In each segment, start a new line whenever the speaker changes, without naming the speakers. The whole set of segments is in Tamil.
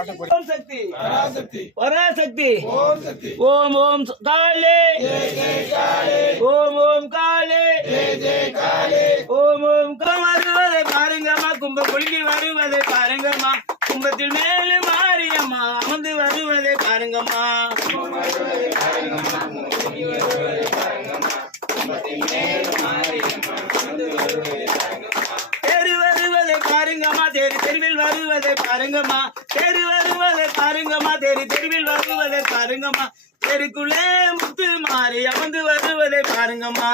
பாட்டு படி
ஓம் சக்தி
பராசக்தி.
பராசக்தி.
ஓம் சக்தி
ஓம் ஓம் காலே ஓம் ஓம் காலே மாறி வருவதை பாருங்கம்மா.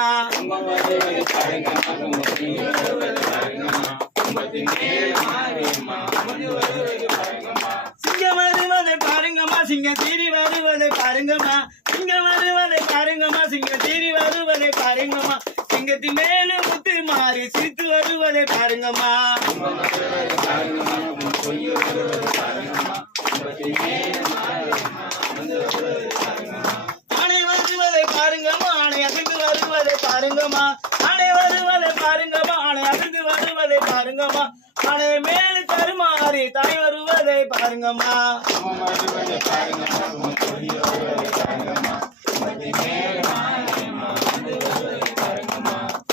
சிங்கம் வருவதை பாருங்கம்மா சிங்க தீரி வருவதை பாருங்கம்மா. சிங்கம் வருவதை பாருங்கம்மா சிங்க தீரி வருவதை பாருங்கம்மா. சிங்கத்தின் மேலும் முத்து மாறி சிரித்து வருவதை பாருங்கம்மா. ஆணை பாருங்கம்மா. அணை வருவதை பாருங்கம்மா. அணை அசைந்து வருவதை பாருங்கம்மா. அணை மேலு தருமாறி தாய் வருவதை பாருங்கம்மா.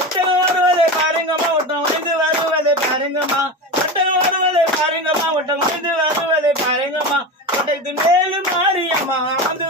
ஒட்டகம் வருவதை பாருங்கம்மா. ஒட்டம் வந்து வருவதை பாருங்கம்மா. ஒட்டகம் வருவதை பாருங்கம்மா. ஒட்டம் வருவதை பாருங்கம்மா. மேலும் மாறியம்மா. வந்து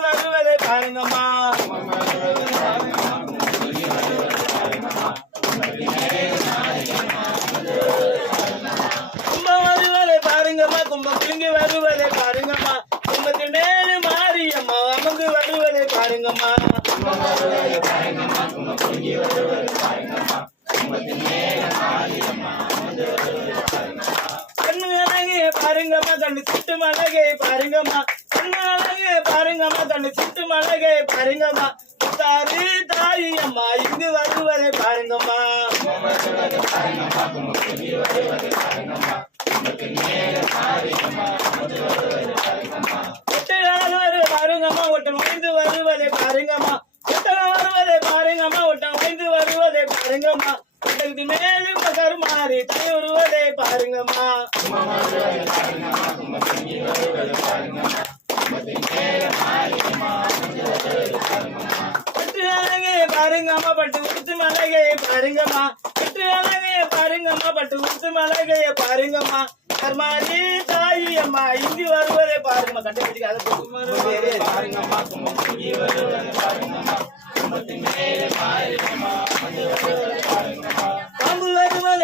பாருங்கம்மா கண்ணு சுட்டு அழகே பாருங்கம்மா. கண்ணு அழகே பாருங்கம்மா கண்ணு சுட்டு அழகே பாருங்கம்மா. தாரு தாரி அம்மா இங்கு வருவதை பாருங்கம்மா. ஒட்டகம் வருவதை பாருங்கம்மா ஒட்டம் ஒழிந்து வருவதை பாருங்கம்மா. ஒட்டகம் வருவதை பாருங்கம்மா ஒட்டம் ஒழிந்து வருவதை பாருங்கம்மா. ஒட்டகத்தின் மேலும் கருமாறி தலை வருவதை பாருங்கம்மா. பட்டு அழகே பாருங்கம்மா பட்டு உடுத்து மலகை பாருங்கம்மா. பட்டு அழகே பாருங்கம்மா பட்டு உடுத்து மலகை பாருங்கம்மா. கர்மாரி தாயி அம்மா இங்கு வருவதை பாருங்கம்மா. கண்டுபிடிச்சு அதை போட்டு பாருங்கம்மா.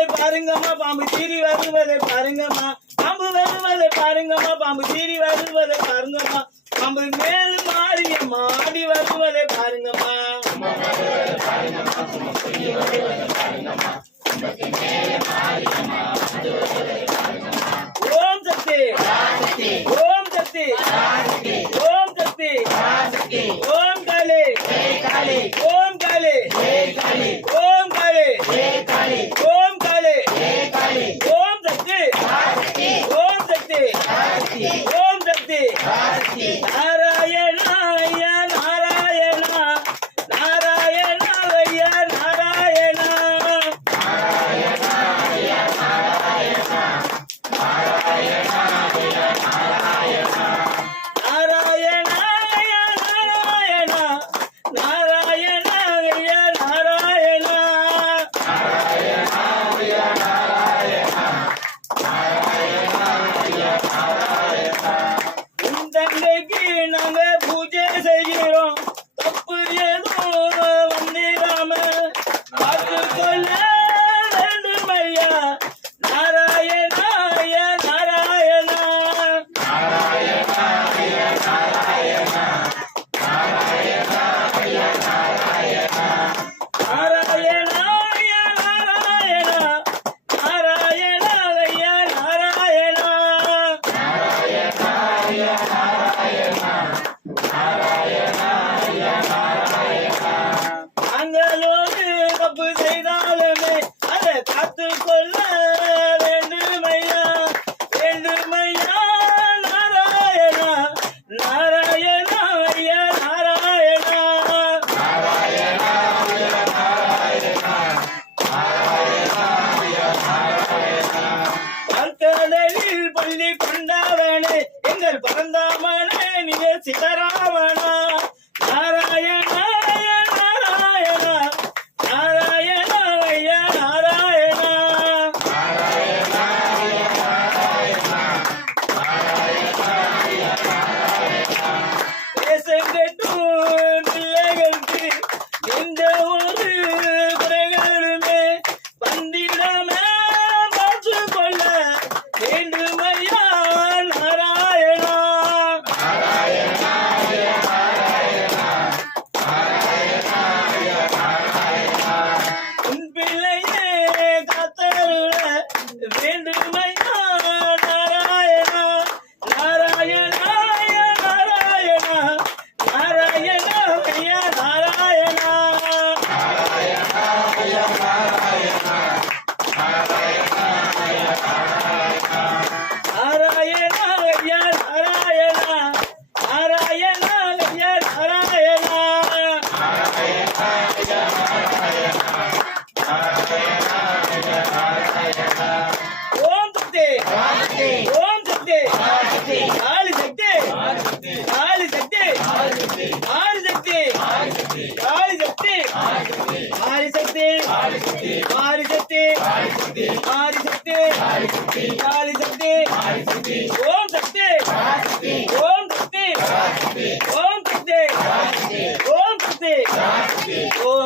வருவதை பாருங்கம்மா பாம்பு சீறி வருவதை பாருங்கம்மா. பாம்பு வருவதை பாருங்கம்மா பாம்பு சீறி வருவதை பாருங்கம்மா. பாம்பு மேல் மாரியம்மா ஆடி வருவதை பாருங்கம்மா. ஓம் சக்தி. ஓம் சக்தி. ஓம் சக்தி. ஓம் காளி. ஓம்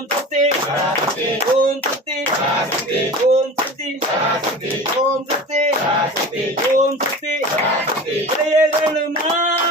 ओम प्रति ओम प्रति ओम प्रति ओम प्रति ओम प्रति हरे गण मा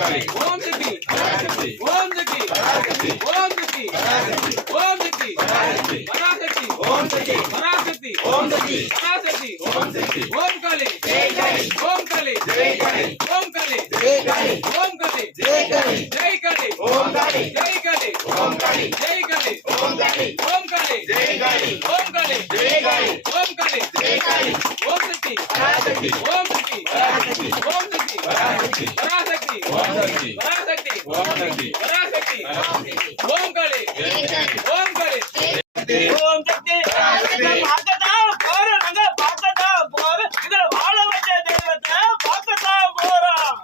కొట్టాలి ఓం శక్తి పరాశక్తి ఓం శక్తి పరాశక్తి ఓం శక్తి పరాశక్తి ఓం
శక్తి పరాశక్తి పరాశక్తి ఓం శక్తి పరాశక్తి ఓం శక్తి పరాశక్తి ఓం శక్తి ఓం కాలి జై కాలి ఓం కాలి జై కాలి ఓం కాలి జై కాలి ఓం కాలి జై కాలి జై కాలి ఓం కాలి జై కాలి ఓం కాలి జై కాలి ఓం కాలి ఓం కాలి జై కాలి ఓం కాలి జై కాలి ఓం కాలి జై కాలి ఓం శక్తి పరాశక్తి ఓం శక్తి పరాశక్తి ఓం శక్తి పరాశక్తి పరాశక్తి ஓம் சக்தி ஓம் சக்தி ஓம்
காளி
வாழ வச்ச தெய்வத்தை பார்த்ததா போறோம்.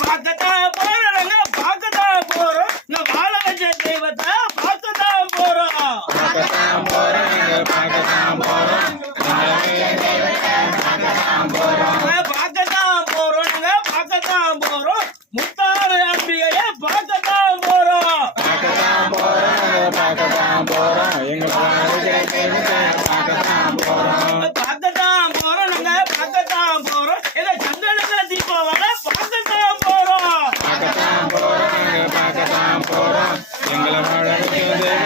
பார்த்ததா போறோம். நாங்க பார்த்ததா போறோம்.
இதுல வாழ வச்ச தெய்வத்தை
பார்த்ததா போராம். எங்களை
வாழ வைக்கிறது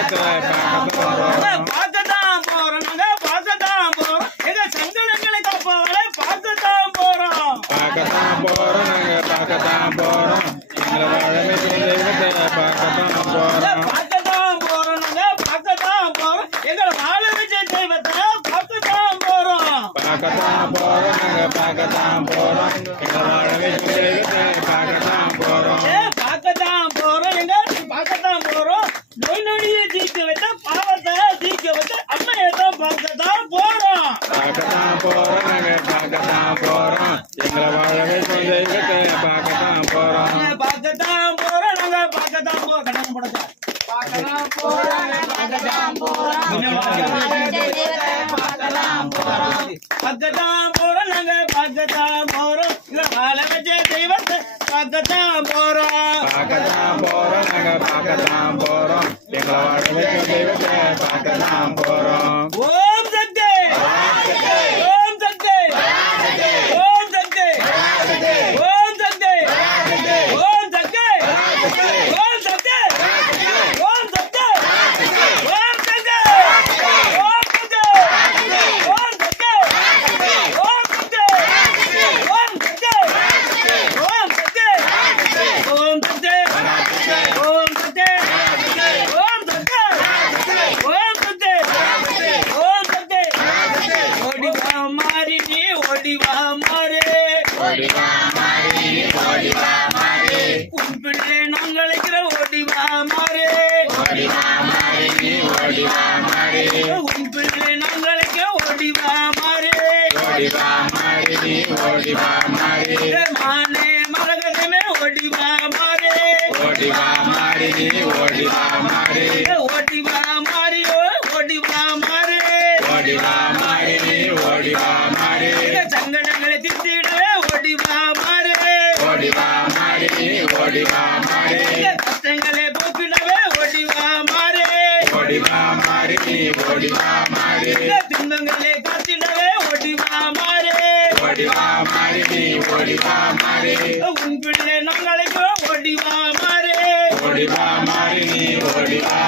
పాకదాంబోర పాకదాంబోర నగ పాకదాంబోర లింగవాడ పాకదాంబోరం ஓடிவா மாறி. மானே மரகதமே ஓடிவா மாறே.
ஓடிவா மாறி ஓடிவா மாறி.
ஓடிவா மாறியோ ஓடிவா மாறே.
ஓடிவா மாறி ஓடிவா மாறி.
சங்கடங்களை திருத்திடவே ஓடிவா மாறே.
ஓடிவா மாறி ஓடிவா மாறி.
கஷ்டங்களை போக்கிடவே ஓடிவா மாறே.
ஓடிவா மாறி ஓடிவா மாறி.
துன்பங்களை ஓடிவா மாறி. உன் பிள்ளை நாங்களுக்கு ஓடிவா மாறே.
ஓடிவா மாறி மாறி.
ஓடிவா